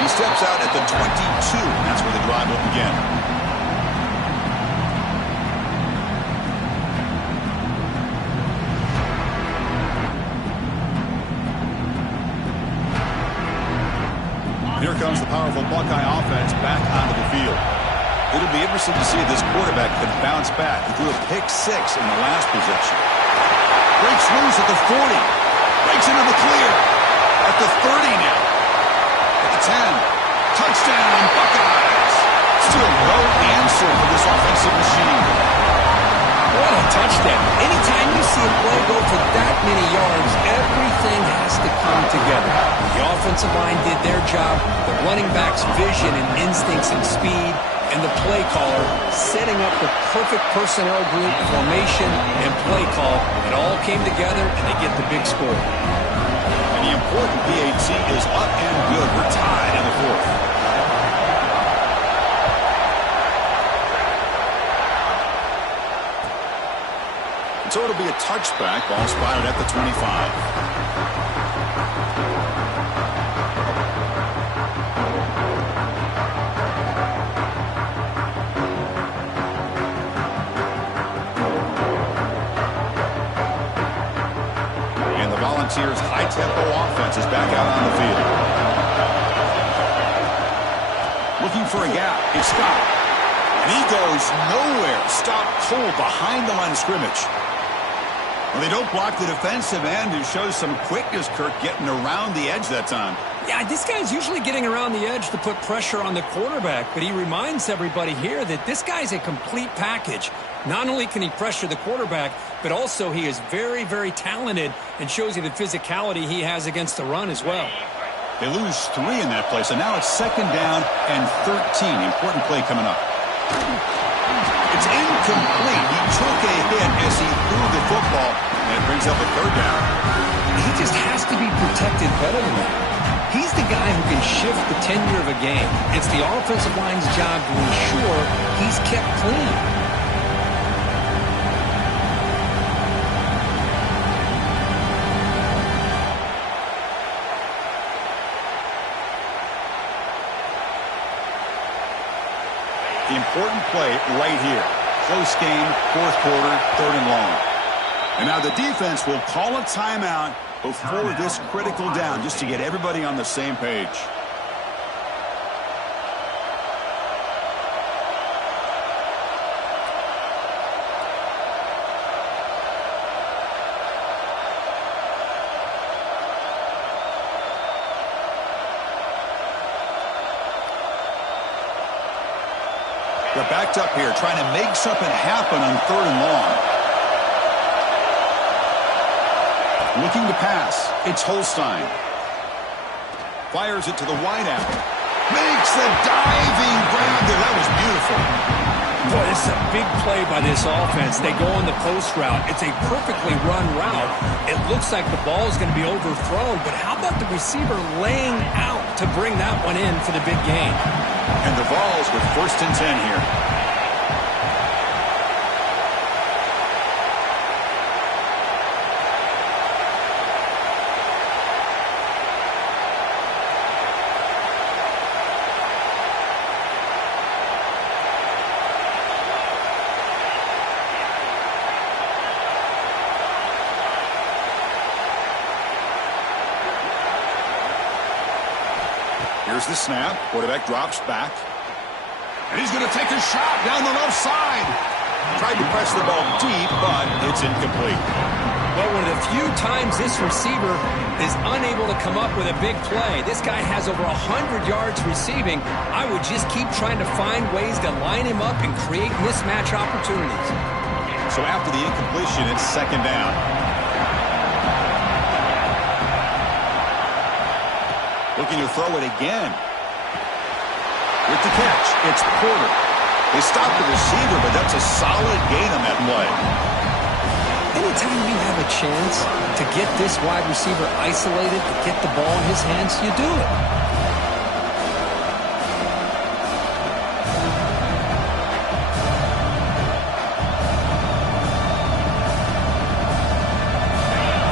He steps out at the 22. That's where the drive will begin. Here comes the powerful Buckeye offense back onto the field. It'll be interesting to see if this quarterback can bounce back. He threw a pick 6 in the last possession. Breaks loose at the 40. Breaks into the clear. At the 30 now. At the 10. Touchdown, Buckeyes. Still no answer for this offensive machine. What a touchdown. Anytime you see a play go for that many yards, everything has to come together. The offensive line did their job, the running back's vision and instincts and speed, and the play caller setting up the perfect personnel group, formation, and play call. It all came together, and they get the big score. And the important PAT is up and good. We're tied in the 4th. So it'll be a touchback. Ball spotted at the 25. And the Volunteers' high-tempo offense is back out on the field. Looking for a gap. It's Scott. And he goes nowhere. Stop cold behind the line of scrimmage. Well, they don't block the defensive end, who shows some quickness, Kirk, getting around the edge that time. Yeah, this guy's usually getting around the edge to put pressure on the quarterback, but he reminds everybody here that this guy's a complete package. Not only can he pressure the quarterback, but also he is very, very talented and shows you the physicality he has against the run as well. They lose 3 in that play, so now it's 2nd down and 13. Important play coming up. It's incomplete. He took a hit as he threw the football, and it brings up a 3rd down. He just has to be protected better than that. He's the guy who can shift the tenure of a game. It's the offensive line's job to ensure he's kept clean. The important play right here. Close game, 4th quarter, 3rd and long. And now the defense will call a timeout before this critical down, just to get everybody on the same page. They're backed up here, trying to make something happen on 3rd and long. Looking to pass. It's Holstein. Fires it to the wideout. Makes the diving grab there. That was beautiful. Boy, this is a big play by this offense. They go on the post route. It's a perfectly run route. It looks like the ball is going to be overthrown, but how about the receiver laying out to bring that one in for the big gain? And the Vols with 1st and 10 here. Here's the snap. Quarterback drops back. And he's going to take a shot down the left side. Tried to press the ball deep, but it's incomplete. Well, one of the few times this receiver is unable to come up with a big play. This guy has over 100 yards receiving. I would just keep trying to find ways to line him up and create mismatch opportunities. So after the incompletion, it's 2nd down. Looking to throw it again. With the catch, it's Porter. They stop the receiver, but that's a solid gain on that play. Anytime you have a chance to get this wide receiver isolated, to get the ball in his hands, you do it.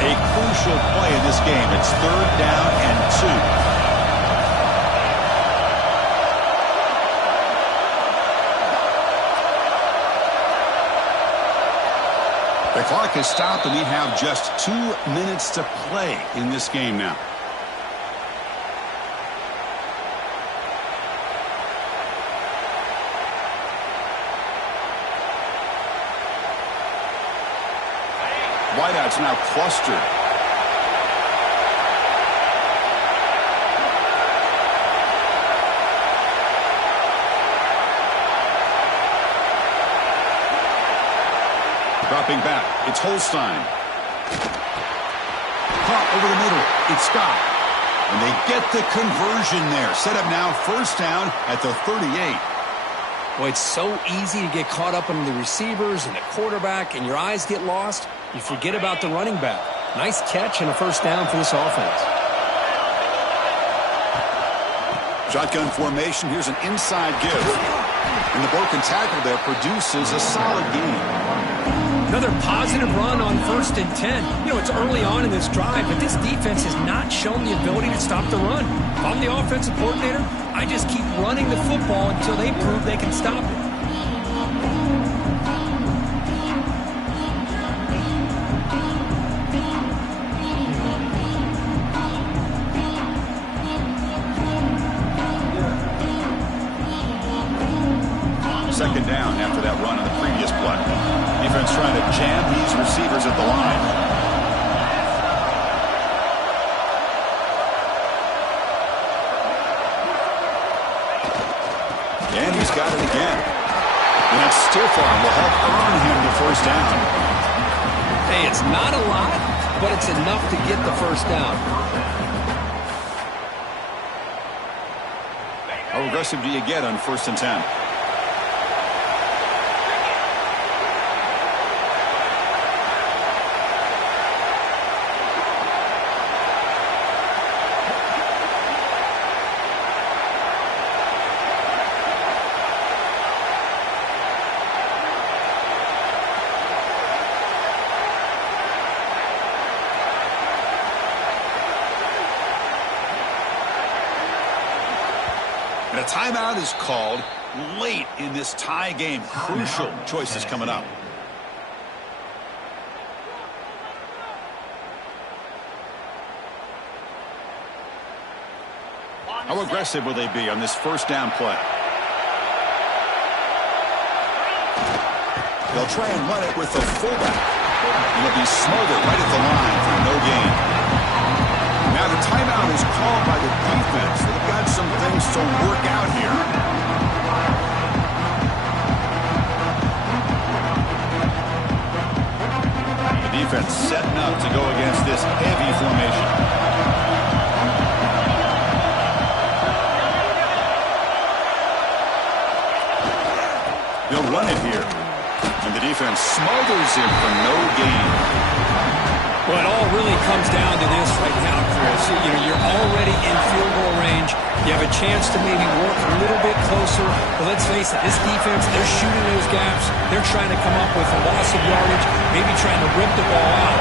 A crucial play in this game. It's 3rd down and 2. The clock has stopped, and we have just 2 minutes to play in this game now. Wideout's now clustered. Dropping back, it's Holstein. Caught over the middle, it's Scott. And they get the conversion there. Set up now, 1st down at the 38. Well, it's so easy to get caught up in the receivers and the quarterback, and your eyes get lost. You forget about the running back. Nice catch and a 1st down for this offense. Shotgun formation, here's an inside give. And the broken tackle there produces a solid gain. Another positive run on 1st and 10. You know, it's early on in this drive, but this defense has not shown the ability to stop the run. If I'm the offensive coordinator, I just keep running the football until they prove they can stop it. Second down after that run on the previous play. Defense trying to jam these receivers at the line. And he's got it again. And that stiff arm will help earn him the first down. Hey, it's not a lot, but it's enough to get the first down. How aggressive do you get on 1st and 10? And a timeout is called late in this tie game. Crucial choices coming up. How aggressive will they be on this first down play? They'll try and run it with the fullback. It'll be smothered right at the line for no gain. Now the timeout is called by the defense. They've got some things to work out here. The defense setting up to go against this heavy formation. They'll run it here. And the defense smothers him for no gain. Well, it all really comes down to this right now, Chris. You're already in field goal range. You have a chance to maybe work a little bit closer. But let's face it, this defense, they're shooting those gaps. They're trying to come up with a loss of yardage, maybe trying to rip the ball out.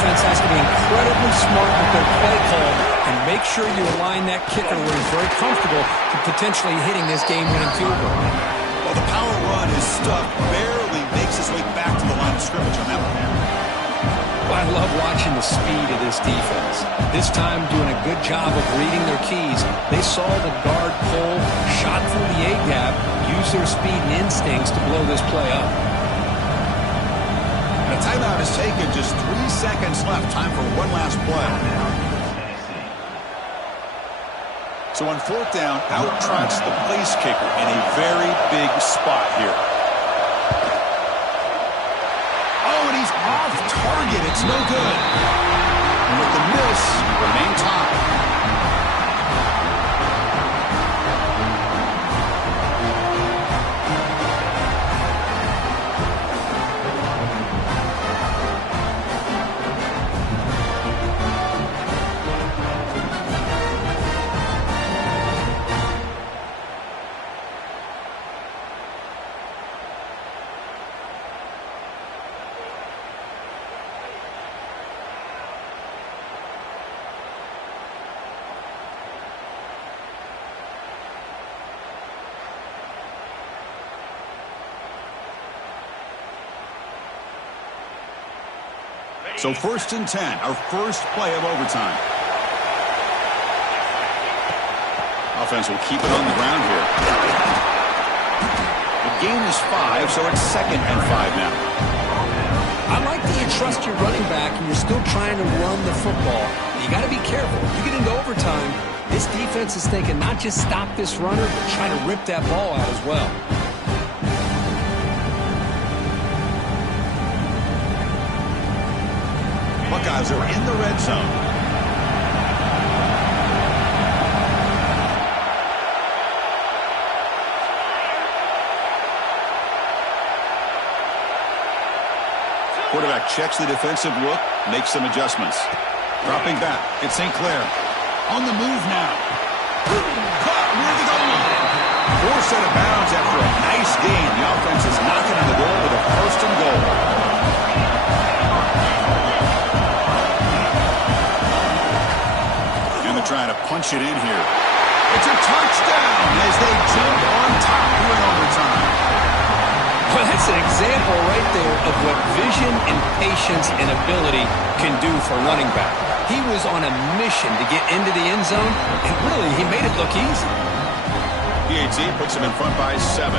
Offense has to be incredibly smart with their play call and make sure you align that kicker where he's very comfortable to potentially hitting this game-winning field goal. Well, the power run is stuck, barely makes his way back to the line of scrimmage on that one there. I love watching the speed of this defense. This time doing a good job of reading their keys. They saw the guard pull, shot through the A-gap, used their speed and instincts to blow this play up. And a timeout is taken, just 3 seconds left. Time for one last play. So on 4th down, out trots the place kicker in a very big spot here. He's off target. It's no good. And with the miss, remain top. So 1st and 10, our first play of overtime. Offense will keep it on the ground here. The gain is 5, so it's 2nd and 5 now. I like that you trust your running back and you're still trying to run the football. You got to be careful. You get into overtime, this defense is thinking not just stop this runner, but try to rip that ball out as well. Buckeyes are in the red zone. Quarterback checks the defensive look, makes some adjustments. Dropping back, it's St. Clair. On the move now. Caught near the goal line. Forced out of bounds after a nice gain. The offense is knocking on the door with a 1st and goal. Trying to punch it in here. It's a touchdown as they jump on top here in overtime. Well, that's an example right there of what vision and patience and ability can do for a running back. He was on a mission to get into the end zone, and really, he made it look easy. PAT puts him in front by 7.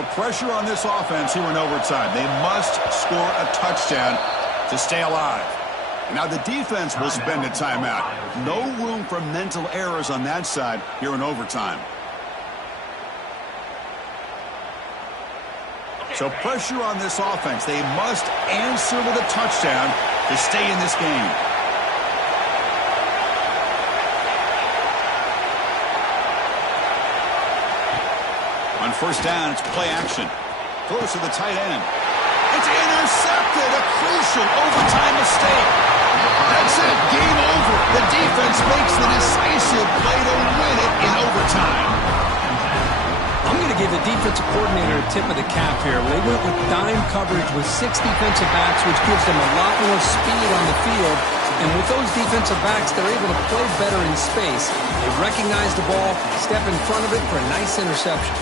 So pressure on this offense here in overtime. They must score a touchdown to stay alive. And now the defense will spend a timeout. No room for mental errors on that side here in overtime. So pressure on this offense. They must answer with a touchdown to stay in this game. On first down, it's play action. Throws to the tight end. It's intercepted. A crucial overtime mistake. That's it. Game over. The defense makes the decisive play to win it in overtime. I'm going to give the defensive coordinator a tip of the cap here. They went with dime coverage with 6 defensive backs, which gives them a lot more speed on the field. And with those defensive backs, they're able to play better in space. They recognize the ball, step in front of it for a nice interception.